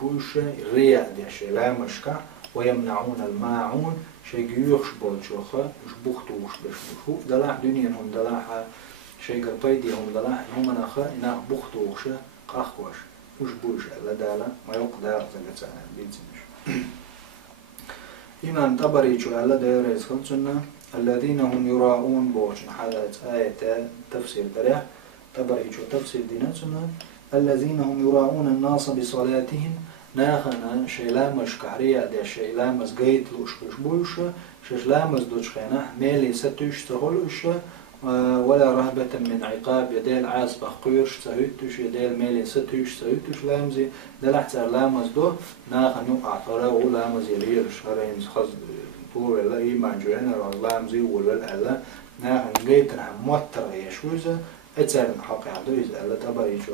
بوش ريا ديش لا مشكا ويمنعون الماعون شيء يخشبون شوخة يشبختوش بشبخو دلاح دنيا هم دلاح شيء قرطيدي هم دلاح هم ناخا ناخ بختوش قاخوش وش بوش ألا دالا ما يقدر زقتنا بيتنش إمام طبري شو ألا داير يسخلصنا الذين هم يراؤون بوش حالات آية تفسير دريح طبري شو تفسير ديناتنا الذين هم يراؤون الناس بصلاتهم ناخنا شيلامش كحرية دي شيلامس جيت لوش بوش شيلامس دوش خينا ميلي ستوش تهولوش ولا رهبة من عقاب يديل عاص بخيرش سهيتوش يديل ميلي ستوش سهيتوش لامزي دلحتر لامز دو ناخن يقع طراو لامز يليرش هرينز خز طول ولا إيمان جوينة لامزي ولا ألا ناخن جيت رح موتر يشوزة اتسرن حقي عدويز ألا تباري شو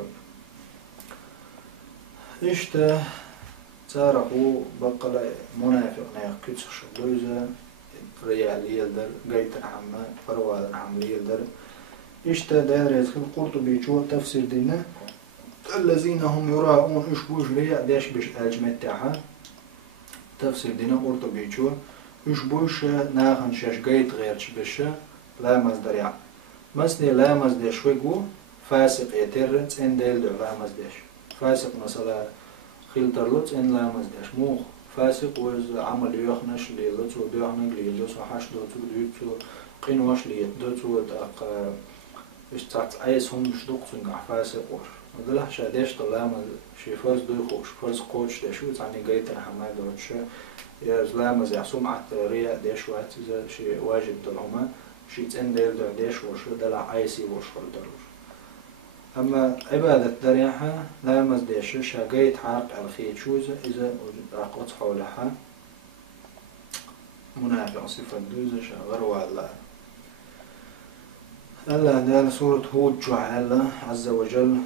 إشتا تارقو بقلا منافق نايق كتش دوزة ريال يلدر جيت نحمى فرواد نحمى يلدر إشتا داير يدخل قرطبي شو تفسير دينا الذين هم يراؤون إشبوش ريا داش بش أجمتها تفسير دينا قرطبي شو إشبوش ناخن شاش جيت غيرش بش لا مصدريع مثل لا مصدر شويقو فاسق يترت إن ديل دو لا مصدر فاسق مثلا خيلتر لوت إن لا مصدر موخ فاسق وز عمل يخنش لي لوتو بيعنق لي لوتو حش دوتو دوتو قينوش لي دوتو تاق إيش تعت عايز هم مش دوقتون قع فاسق ور ودلح شاديش طلام شي فرز دو خوش فرز قوش دشو تعني جيت الحماد دوتش يا زلام زي سمعة ريا ديش وات شي واجب دلهما شي تن ديل دو ديش وشو دلع عايسي وش خلدروش أما عبادة دريحة لا مزديش شاقيت حارق على خيط شوزة إذا أقوت حولها منافع صفة دوزة شاغر والله الله دال سورة هود جعل عز وجل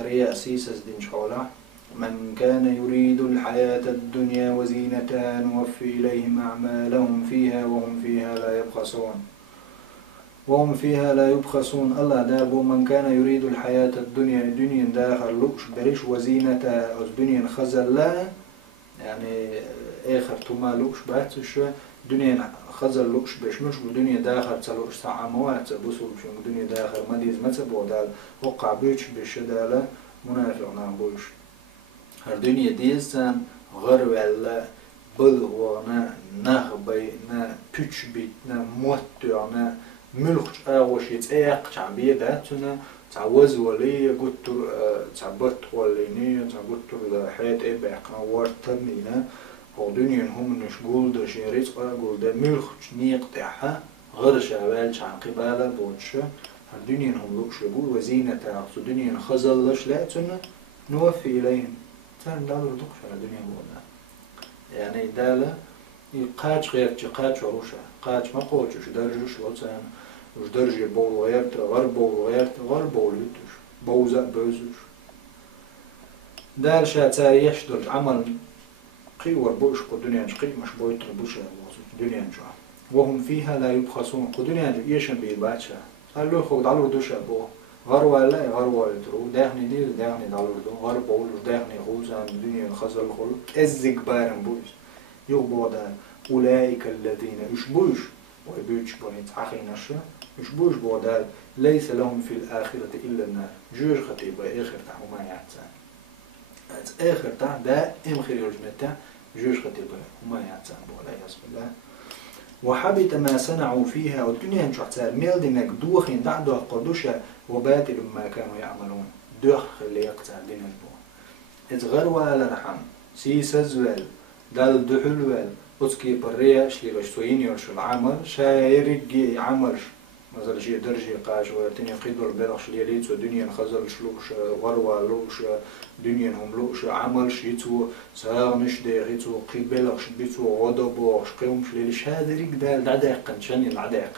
رياء سيسس دين حوله من كان يريد الحياة الدنيا وزينتها نوفي إليهم أعمالهم فيها وهم فيها لا يبخسون الله دابو من كان يريد الحياة الدنيا داخل لوش بريش وزينتها الدنيا خزل لا يعني آخر توما لوش باتش دنيا خزل لوش بش مش بدنيا داخل تلوش ساعة موات بوصل بش بدنيا داخل مديز متبو دال وقع بيش بش دالا منافق نام بوش هالدنيا ديزان غر ولا بلغونا نغبي نا بيش بيت نا موتو نا ملخش أغوشيت تعبية داتنا تعوز ولي قلت تعبت وليني تعبت الحياة بقى ورتنينا ودنيا هم نشقول ده شيريت قول ده ملخش نيقطعها غير شعبال عن قبالة بوتشة الدنيا هم لوش يقول وزينة تعرف الدنيا خزلش لا تنا نوفي إليهم تان دالو دقش على الدنيا بولا يعني دالة يقاش غير تقاش وروشة قاش ما قوتش درجش لوتان وش درجة بول غيرت غر بول يتش بوزة بوزش دال شاتاري يشدل عمل قي وربوش قدنيا قي مش بويت ربوش دنيا جوا وهم فيها لا يبخسون قدنيا يشن بيباتشا قال له خود على ردوش أبوه غروا لا غروا يترو داخني دي داخني على ردو غر بول داخني خوزان الدنيا خزل خل أزق بارم بوش يغبو دال أولئك الذين يشبوش ويبيش بنيت عخينش يشبوش بودال ليس لهم في الآخرة إلا النار جوج خطيبة آخر تاع وما يعتزان آخر تاع دائم خير الجمتة جوج خطيبة وما يعتزان بولا يسم الله وحبط ما صنعوا فيها والدنيا نشوحتها ميل دينك دوخين دعدو قدوشة وباطل ما كانوا يعملون دوخ اللي يقطع دين البو اتغروا لرحم سيسزوال دال دحلوال أتكي بريا شلي رشتوين يرشو العمل شايرجي عملش مثلا شي درجي قاش وتني قيدور بيرخش لي ليتو دنيا نخزل شلوش غروا لوش دنيا هم لوش عمل شيتو ساغنش ديريتو قيبلخش بيتو غضبوش قيوم شلي شادريك دال قنشاني العدا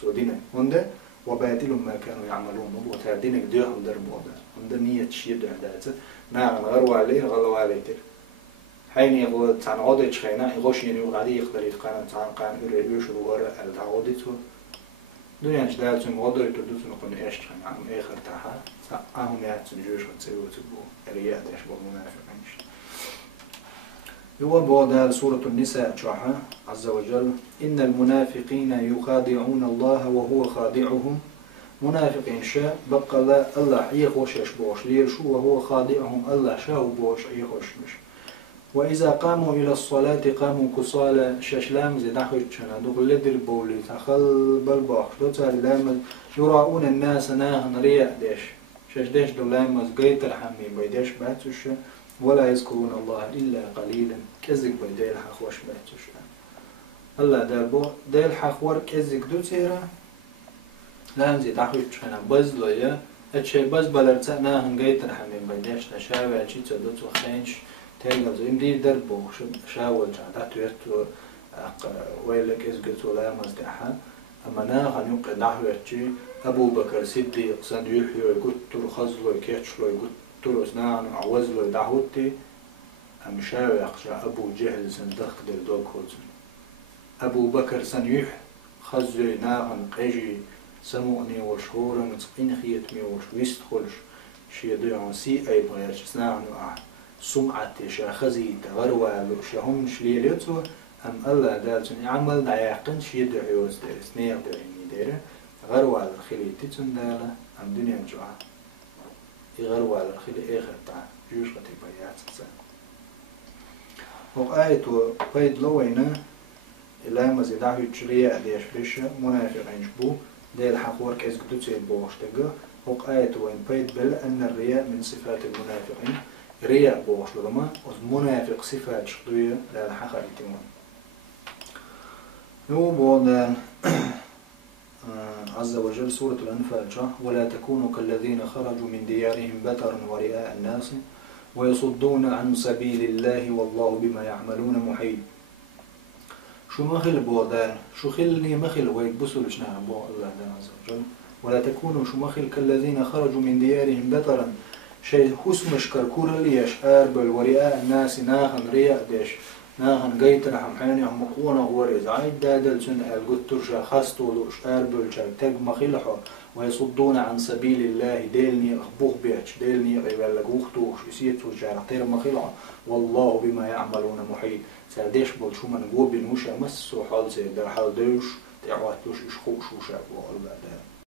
تو دينا هندا وباطل ما كانوا يعملون وتردينك ديهم دربودا هندا نية شي دعدات نعم غروا عليه غلوا عليه حين يقول تعن عودة خينا يغش يعني وغادي يقدر يتقان تعن قان يريش الورا العودته دنيا جدالتون مقدر يتردوتون نقول إيش خينا عم آخر تاعها أهم يعتن جوش وتسوي وتبو رياء داش بالمنافق عنش يوبو سورة النساء شرحة عز وجل إن المنافقين يخادعون الله وهو خادعهم منافقين شاء بقى لا الله يخوش يشبوش لير شو وهو خادعهم الله شاو بوش يخوش مش وإذا قاموا إلى الصلاة قاموا كصالة ششلام زي دحوش شنا دخل لدر بولي تخل بالباخ دو تاري لامز يراؤون الناس ناهن رياء ديش شش ديش دو لامز قيت الحمي بيديش باتوش ولا يذكرون الله إلا قليلا كزك بيديل حخوش باتوش الله دابو ديل حخور كزك دو تيرا لام زي دحوش شنا بزلو يا اتشي بز بلرتا ناهن قيت الحمي بيديش تشاوي اتشي تدوتو خينش تيجا زين دي دربو شاول جعدت ويرتو ويلك إزقتو لا مزدحا أما ناغن يوقع دحوتشي أبو بكر صديق سن يحيو يقتلو خزلو يكيتشلو يقتلو سنان عوزلو يدحوتي أم شاوي أقشع أبو جهل سن دخل دوك هوزن أبو بكر سن يح خزلو ناغن قيجي سموئني وشهورا متقين خيتمي وش ويستخلش شي عن سي أي بغيرش سنان وعا سمعة شاخزي تغروى شهم شليلتو أم الله دالتون عمل دعيقن شي دعيوز دارس نير دعيني داره غروى الخليتتون دالا أم دنيا جوعا يغروى الخلي إخر تاع جوش غتي بيات سان وآية بيد لوينا إلا مزيد دعوي تشريع ديش ريشة منافقين شبو ديل حقور كيز قدوتي بوغشتقه وآية وين بيد بل أن الرياء من صفات المنافقين رياء بوغش لما منافق صفات شقدوية لا الحقر يتمون يوبون عز وجل سورة الأنفال ولا تكونوا كالذين خرجوا من ديارهم بطرا ورئاء الناس ويصدون عن سبيل الله والله بما يعملون محيط شو مخل بودان شو خلني مخل ويكبسوا لشنا بو الله عز وجل ولا تكونوا شو مخل كالذين خرجوا من ديارهم بطرا شيء حسمش كركور ليش أربل ورئاء الناس ناخن رياء ديش ناخن قيت رحم حيني هم قونا غوريز عيد دادل سن القطر شا خستو لوش أربل شا تق مخيلحو ويصدون عن سبيل الله ديلني أخبوخ بيتش ديلني غيبالك وقتوش يسيتو شا رختير مخيلحو والله بما يعملون محيط ساديش بول شو من قوبين وشا مسو حال سيدر حال دوش تعواتوش يشخوش وشا والله ده